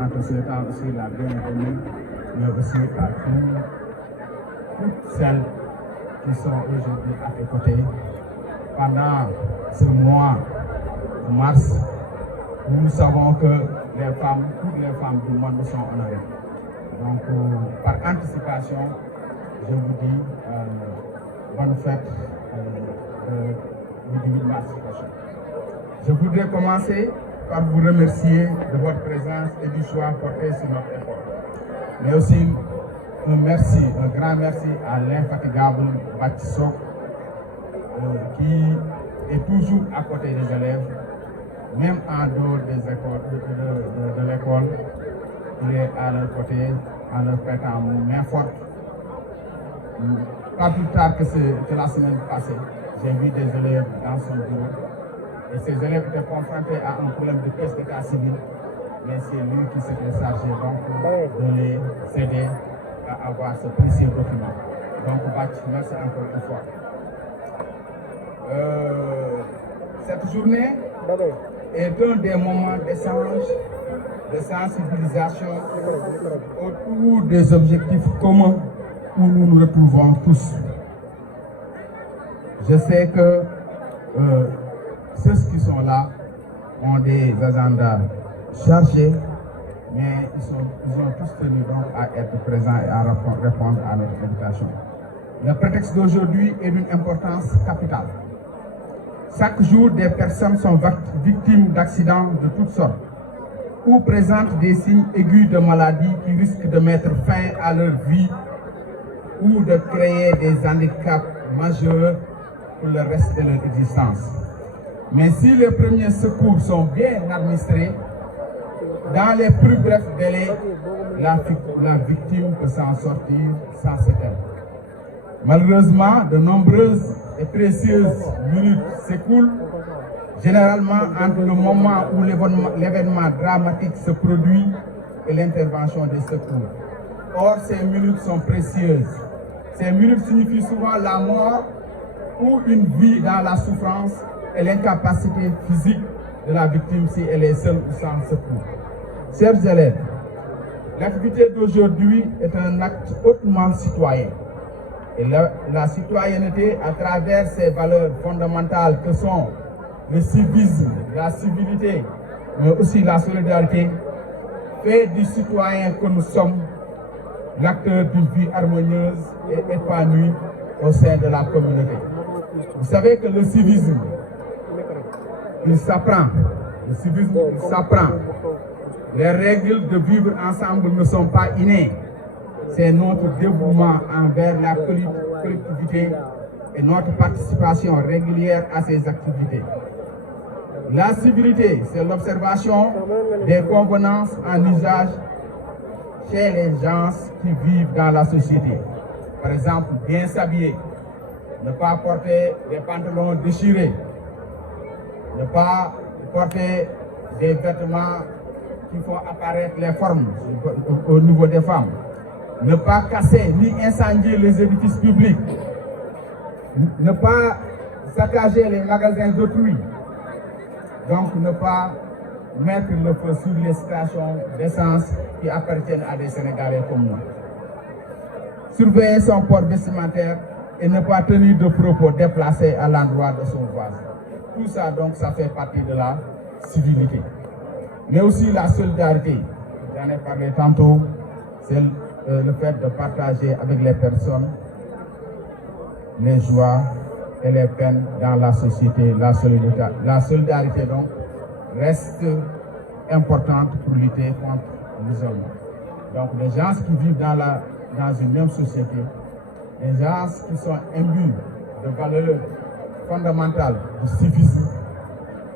en te souhaitant aussi la bienvenue, mais aussi à toutes celles qui sont aujourd'hui à tes côtés pendant ce mois de mars, où nous savons que les femmes, toutes les femmes du monde sont honorées. Donc, par anticipation, je vous dis bonne fête du 18 mars prochain. Je voudrais commencer par vous remercier de votre présence et du choix porté sur notre école. Mais aussi un grand merci à l'infatigable Baptiste qui est toujours à côté des élèves, même en dehors des écoles, de l'école. Il est à leur côté en leur prêtant main forte. Pas plus tard que la semaine passée, j'ai vu des élèves dans son bureau. Et ces élèves étaient confrontés à un problème de pièce d'état civil. Mais c'est lui qui s'était chargé donc de les aider à avoir ce précieux document. Donc, merci encore une fois. Cette journée est un des moments d'échange, de sensibilisation autour des objectifs communs où nous nous retrouvons tous. Je sais que ceux qui sont là ont des agendas chargés, mais ils ont tous tenu donc à être présents et à répondre à notre invitation. Le prétexte d'aujourd'hui est d'une importance capitale. Chaque jour, des personnes sont victimes d'accidents de toutes sortes ou présentent des signes aigus de maladies qui risquent de mettre fin à leur vie ou de créer des handicaps majeurs pour le reste de leur existence. Mais si les premiers secours sont bien administrés, dans les plus brefs délais, la victime peut s'en sortir sans séquelles. Malheureusement, de nombreuses et précieuses minutes s'écoulent, généralement entre le moment où l'événement dramatique se produit et l'intervention des secours. Or, ces minutes sont précieuses. Ces minutes signifient souvent la mort ou une vie dans la souffrance et l'incapacité physique de la victime si elle est seule ou sans secours. Chers élèves, l'activité d'aujourd'hui est un acte hautement citoyen. Et la citoyenneté, à travers ses valeurs fondamentales que sont le civisme, la civilité, mais aussi la solidarité, fait du citoyen que nous sommes l'acteur d'une vie harmonieuse et épanouie au sein de la communauté. Vous savez que le civisme, il s'apprend. Le civisme, il s'apprend. Les règles de vivre ensemble ne sont pas innées. C'est notre dévouement envers la collectivité et notre participation régulière à ces activités. La civilité, c'est l'observation des convenances en usage chez les gens qui vivent dans la société. Par exemple, bien s'habiller, ne pas porter des pantalons déchirés, ne pas porter des vêtements qui font apparaître les formes au niveau des femmes, ne pas casser ni incendier les édifices publics, ne pas saccager les magasins d'autrui, donc ne pas mettre le feu sur les stations d'essence qui appartiennent à des Sénégalais comme nous. Surveiller son port vestimentaire et ne pas tenir de propos déplacés à l'endroit de son voisin. Tout ça, donc, ça fait partie de la civilité. Mais aussi la solidarité. J'en ai parlé tantôt, c'est le fait de partager avec les personnes les joies et les peines dans la société, la solidarité donc reste importante pour lutter contre l'isolement. Donc les gens qui vivent dans une même société, les gens qui sont imbus de valeurs fondamentales du civisme,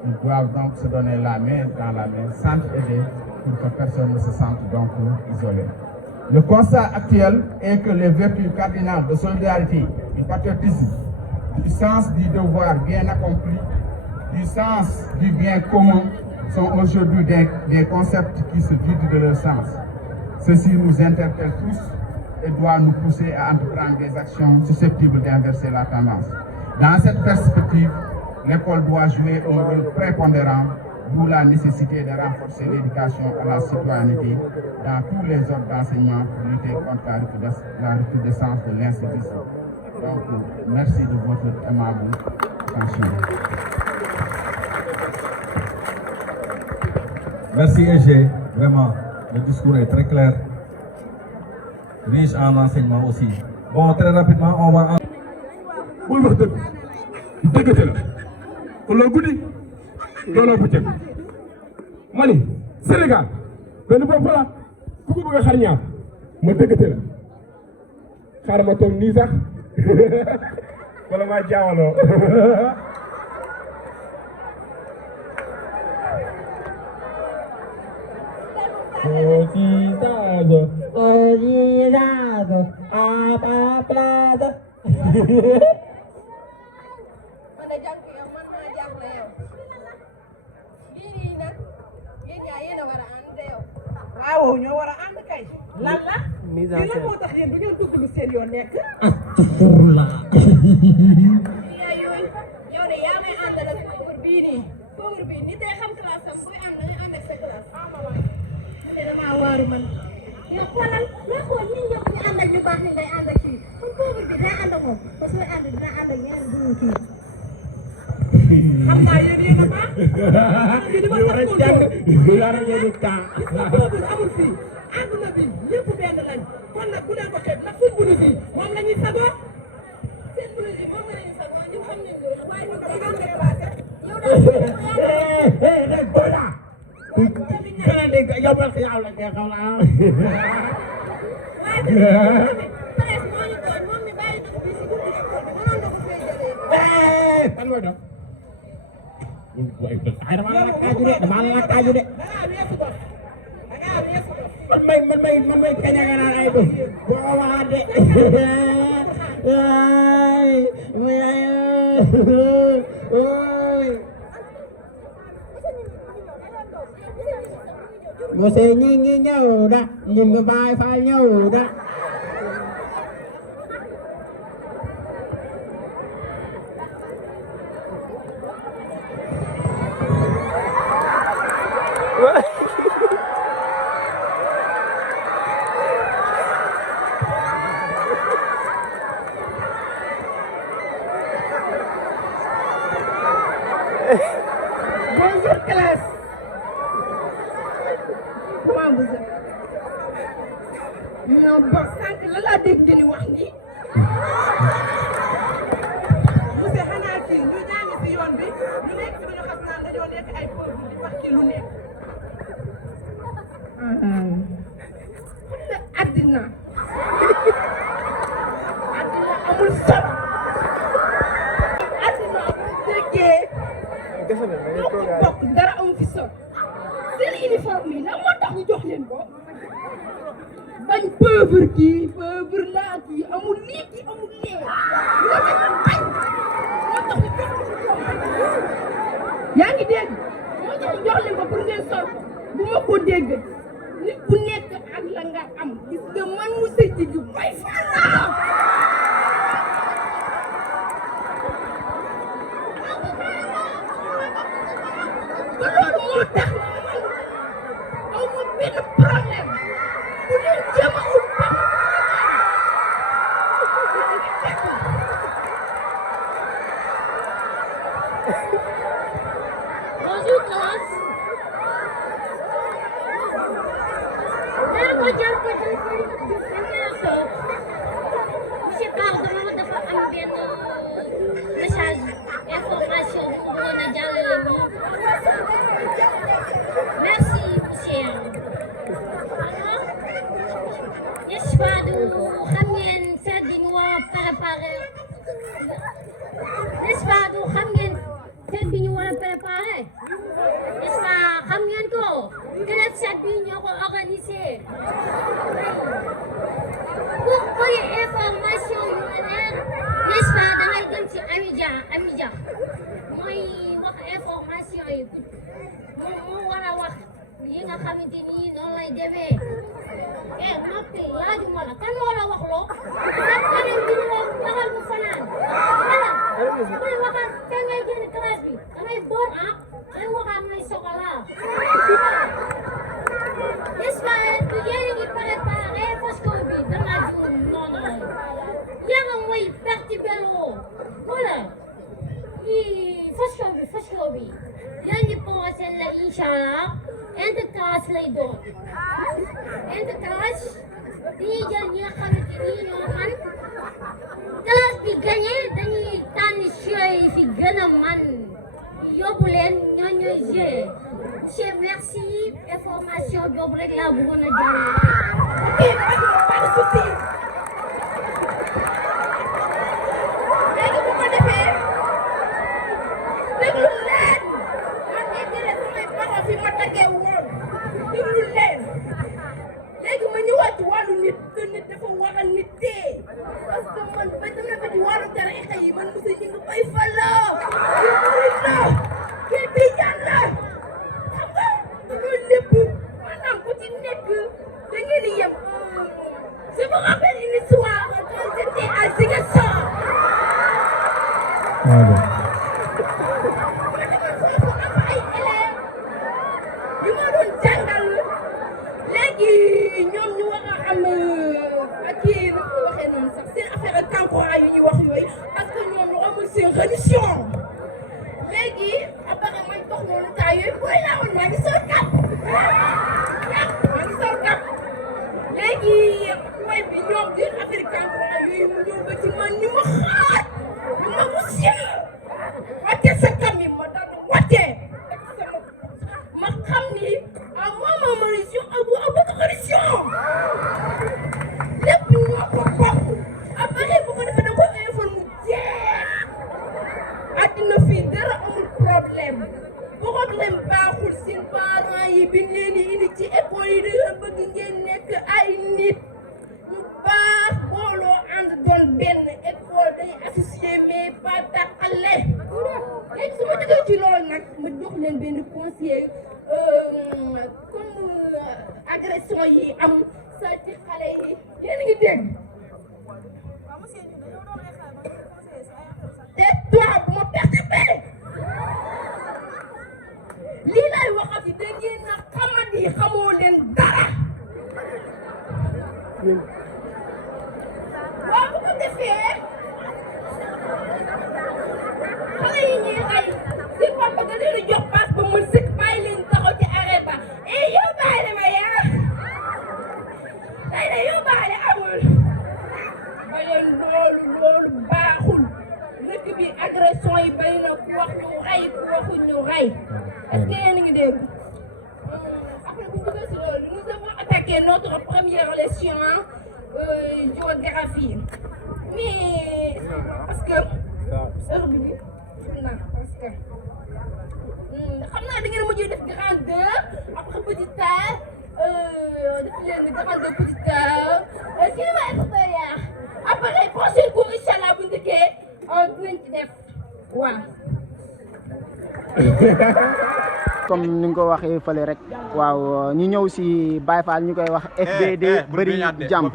ils doivent donc se donner la main dans la main, s'entraider pour que personne ne se sente donc isolé. Le constat actuel est que les vertus cardinales de solidarité, du patriotisme, du sens du devoir bien accompli, du sens du bien commun sont aujourd'hui des concepts qui se vident de leur sens. Ceci nous interpelle tous et doit nous pousser à entreprendre des actions susceptibles d'inverser la tendance. Dans cette perspective, l'école doit jouer un rôle prépondérant d'où la nécessité de renforcer l'éducation à la citoyenneté dans tous les ordres d'enseignement pour lutter contre la recrudescence de l'institution. Donc, merci de votre aimable attention. Merci EG, vraiment, le discours est très clair, riche en enseignement aussi. Bon, très rapidement, on va... bul wax dëgg dëggate la looloo guddi looloo bëccëg ma ni Sénégal benn bopp la ku ko bëgg a xar ñaar ma dëggate la xaaral ma toog nii sax wala maa jaawaloo Olvidado, apaplado. man de jànk yow man maa jaaxle yow lii nii nag yéen ñaa yéen a war a ànd yow. waaw ñoo war a ànd kay. lan la. mise en scène moo tax yéen du ngeen dugg lu seen yoon nekk. yooyu yow de yaa may àndal ak pauvre bii nii pauvre bii nit day xam classe am buy ànd nga ànd ak sa classe. mu ne damaa waaru man. yow xoolal nga xool ñun ñëpp ñu ànd ak ñu baax ni ngay ànd ak kii kon pauvre bi day ànd ak moom parce que ànd dina ànd ak ñeneen bu ñu kii. xam naa yéen yéen a baax. li ma sax koo jox pauvre amul fii àdduna bi ñëpp benn lañ kon nag bu leen ko xeeb ndax suñ bulu fii moom la ñuy sagoo. seen bulu yi moom la ñuy sagoo ñu xam ne loolu waaye ñu koy gën a dépassé. yow Você ninguém nhớ đã, nhìn cái vai phải nhớ đã. Bonjour classe. Comment vous êtes? ñoom ba sànq la laa dégg ngeen di wax nii. monsieur xanaa kii ñu ñaangi si yoon bi ñu nekk fi ñu xam naan dañoo nekk ay pauvre di wax ci lu nekk. addina amul solo. addina amul déggee. bokk dara amu fi solo. seen uniforme yi lan moo tax ñu jox leen ko. bañ pauvre kii pauvre laa kii amul lii kii amul lee. moo tax ñu jox yaa ngi dégg moo tax ñu jox leen ko pour ngeen sol ko bu ma ko dégg nit ku nekk ak la nga am gis nga man mu sëy ji bay fara ba loolu moo tax aw ma benn problème bu leen jéem a ut Bonjour classe. Monsieur pardon dafa am benn message information pour mën a jàllale nii. Merci monsieur. Alors n'est-ce pas du xam ngeen fête bi ñu war a préparer n'est-ce pas du xam ngeen fête bi ñu war a préparer n'est-ce pas xam ngeen ko Club 7 bi ñoo ko organisé pour bëri information yu leer n'est-ce pas da ngay dem ci Amidia mooy wax information yi moom moo war a wax yi nga xamante ni noonu lay demee noppi laajuma la kan moo la wax loo sax kanam bi ñu wax taxal mu fanaan wala muy waxal te ngay génn classe bi damay boor ah ay waxaat may chocolat n'est-ce pas yéen a ngi préparé parce que bi dama juum non yaa nga mooy parti bello voilà lii fasco bi yaa ngi commencé la inchallah interclasse lay doon interclasse dañuy jël ñi nga xamante ni ñoo man classe bi gagné dañuy tànn yi fi gën a man yóbbu leen ñoo ñooy joué monsieur merci information boobu rek laa bëggoon a jàllale. pas de souci léegi bu ko defee déglu leen man intérêt samay parents fi ma tagee woon déglu leen léegi ma ñëwaat ci wàllu nit que nit dafa war a nitee parce que man ba dama ba ci wàllu tarixa yi man monsieur ñu ngi koy faloo kii murit la kii tijaan la xam nga loolu lépp maanaam ku ci nekk da ngeen di yem. Je me rappelle une histoire quand j'étais à Ziguinchor. yu ma doon jàngal léegi ñoom ñu war a am ak kii nu ko waxee noonu sax seen affaire kankoora yu ñuy wax yooyu parce que ñoom ñu amul seen religion léegi après man dox noonu temps yooyu booy laa woon maa ngi sol kap léegi mooy bi ñoom di affaire kankoora yooyu mu ñëw ba ci man ñu ma xaat ñu ma monsieur wàcce sa kam yi ma daal di wàcce ma xam ni à moi ma religion à votre religion lépp ñoo ko bokk après bu ko defee da ko informe mu jeex àddina fii dara amul problème baaxul seen parents yi bi leen di indi ci école yi dañoo bëgg ngeen nekk ay nit ñu baax booloo ànd doon benn école day associé mais pas tàqale léegi su ma jógee ci loolu nag ma jox leen benn conseil comme agression yi am sa ci xale yi yéen a ngi dégg te toi bu ma perturbé lii lay waxati da ngeen a xamadi xamoo leen dara waaw bu ko defee xale yi ñuy rey si papa da leen jox paas ba mu sëkk bàyyi leen taxaw ci arrêt ba yow bàyyi ma yaa day de yow bàyyi amul ba leen loolu baaxul dëkk bi agression yi bari na ku wax ñu rey ku waxul ñu rey est-ce que yéen a ngi dégg après bu ñu jógee si loolu nous avons attaqué notre première leçon géographie mais parce que heure bi xam naa da ngeen mujjee def grandeur après petite taille def leen grandeur petite taille kii ma expert après prochain cours inchallah bu njëkkee dinañ ci def waaw. comme ni nga ko waxee fële rek waaw ñu ñëw si Baye Fall ñu koy wax FBD bëri jàmm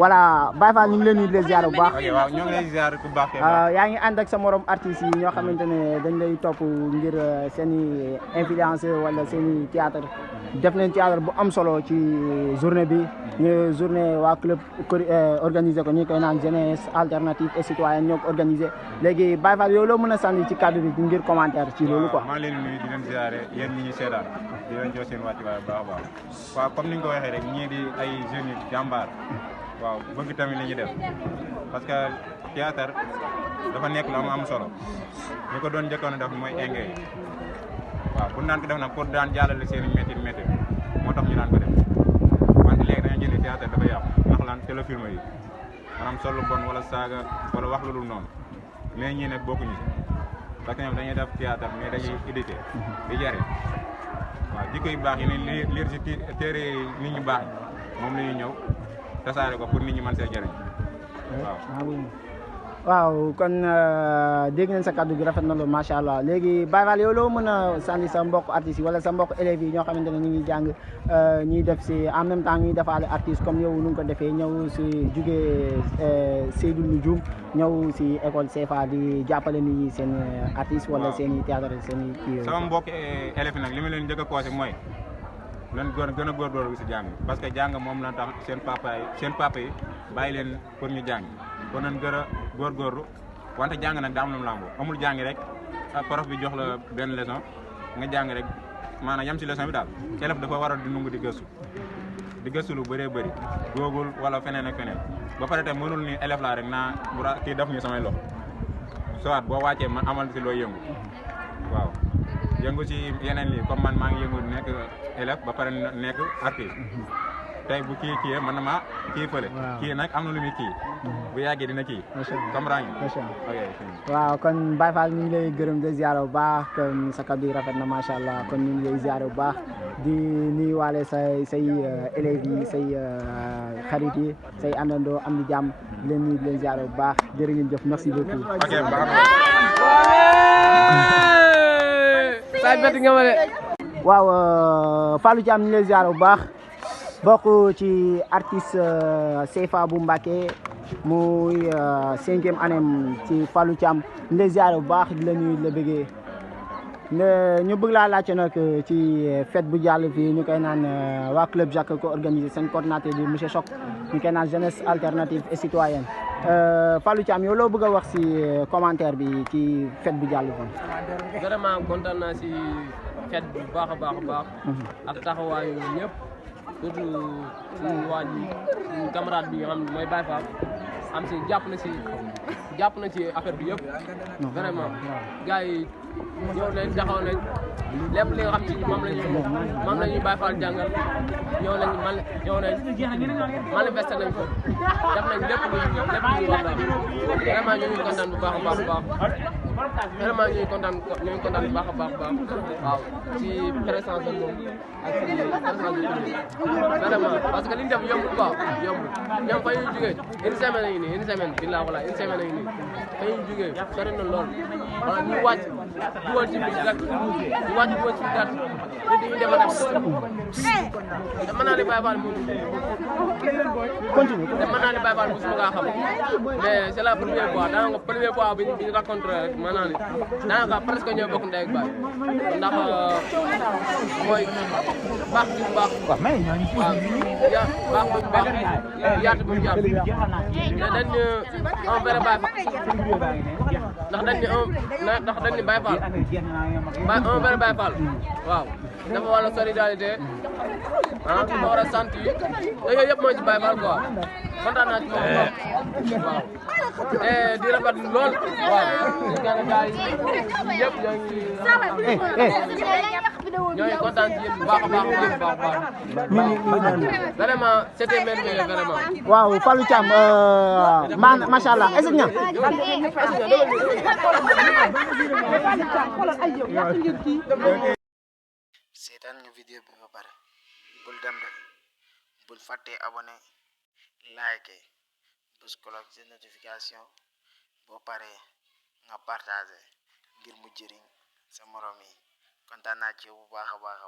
voilà Baye Fall ñu ngi leen di ziar bu baax waaw ñoo ngi lay ziar bu baax yaa ngi ànd ak sa morom artistes yi ñoo xamante ne dañ lay topp ngir seen i influence wala seen i théâtre def nañ théâtre bu am solo ci journée bi ñu journée waa club organisé ko ñu koy naan jeunesse alternative et citoyenne ñoo ko organisé léegi Baye Fall yow loo mën a sànni ci cadre bi ngir commentaire ci loolu quoi. maa ngi leen di nuyu di leen ziare yéen ñi ñuy seetaan di leen jox seen wàccuwaay bu baax a baax waaw comme ni nga ko waxee rek ñii di ay jeunes yu jàmbaar waaw bëgg tamit li ñuy def parce que théâtre dafa nekk lu am solo ñu ko doon njëkkoon a def mooy enge yi waaw pour naan ko def nag pour daan jàllale seen i métier moo tax ñu daan ko def wante léegi dañoo jëlee théâtre dafa yàqu ndax lan téléfilm yi maanaam solo bon wala saaga wala wax lu dul noonu mais ñii nag bokkuñu parce que ñoom dañuy def théâtre mais dañuy édité di jare waaw jikko yu baax yi ne liir si téere nit ñu baax moom la ñuy ñëw tasaare ko pour nit ñi mën see jëriñ waaw waaw kon dégg nañ sa kaddu gi rafet na loolu macha allah léegi Baye Fall yow loo mën a sànni sa mbokk artistes yi wala sa mbokk élèves yi ñoo xamante ne ñu ngi jàng ñuy def si en même temps ñuy defaale artiste comme yow nu nga ko defee ñëw si jugee Seydou Ndioum ñëw si école CFA di jàppale nit ñi seen artiste wala seen i théâtre seen i kii. sama mbokk élèves yi nag li ma leen njëkk a conseillé mooy lan gën a góorgóorlu si jàng parce que jàng moom la tax seen papa yi bàyyi leen pour ñu jàng kon nañ gën a góorgóorlu wante jàng nag daa am lu mu làmboo amul jàng rek prof bi jox la benn leçon nga jàng rek maanaam yem si leçon bi daal élève dafa war a di nungu di gëstu lu bëree bëri Google wala feneen ak feneen ba pare tamit mënul ni élève laa rek naa kii def ñu samay loxo soit boo wàccee man amal si looy yëngu waaw yëngu si yeneen lii comme man maa ngi yëngu nekk élève ba pare nekk artiste tey bu kii mën na maa kii fële kii nag am na lu muy kii bu yàggee dina kii comme ràññ waaw kon Baye Fall ñu ngi lay gërëm di ziar bu baax kon sa kaddu yi rafet na macha allah kon ñu ngi lay ziar bu baax di nuyuwaale say élèves yi say xarit yi say àndandoo am di jàmm di leen nuyu di leen ziar bu baax jërë ngeen jëf merci beaucoup. waaw Fallou Thiam ñu ngi lay ziar bu baax bokk ci artiste CFA bu Mbacké muy 5e année ci Fallou Thiam ñu lay ziar bu baax di la nuyu di la bëggee ñu bëgg laa laajte nag ci fête bu jàll fii ñu koy naan waa Club Jacques ko organisé seen coordinateur bi monsieur Choc ñu koy naan jeunesse alternative et citoyenne Fallou Thiam yow loo bëgg a wax si commentaire bi ci fête bu jàll fii. vraiment kontaan naa si fête bu baax a baax ak taxawaayu ñëpp surtout suñu waa ji suñu camarade bi nga xam ne mooy Baye Fall am si jàpp na ci affaire bi yëpp vraiment gars yi ñëw nañ taxaw nañ lépp li nga xam ne moom la ñuy Baye Fall jàngal ñëw nañ manifesté nañ ko def nañ lépp lu ñu war daal vraiment ñu ngi kontaan bu baax a baax vraiment ñu ngi kontaan bu baax a baax waaw ci présence bi moom ak ci présence bi vraiment parce que li ñu def yombul quoi yombul ñoom fa ñuy jugee une semaine billaa wala une semaine yi nii fa ñuy jugee sori na lool wala ñu wàcc dugal ci biir gàtt ñu wàcc dugal ci gàtt nit ñi defal te mën naa ne Baye Fall continue te mën naa ne Baye Fall mosuma kaa xam mais c'est la première fois bi ñu rencontré rek mën naa ne daanaka presque ñoo bokk ndey ak baay ndax mooy baax bi mu baax waaw baax bu baax yaatu bu yaatu te dañ ne un vrai Baye Fall ndax dañ ne Baye Fall un vrai Baye Fall waaw dafa war a solidarité dafa war a sant yi te yooyu yëpp mooy ci Baye Fall quoi kontaan naa ci moom waaw di rafet lool waaw di gën a gars yi ñëpp ñoo ngi kontaan ci yéen bu baax a baax vraiment c'était merveilleux vraiment. waaw Fallou Thiam macha allah est-ce que seetaan nga vidéo bi ba pare bul dem de bul fàtte abonné like bës cloche de notification boo paree nga partagé ngir mu jëriñ sa morom yi kontaan naa ci bu baax a baax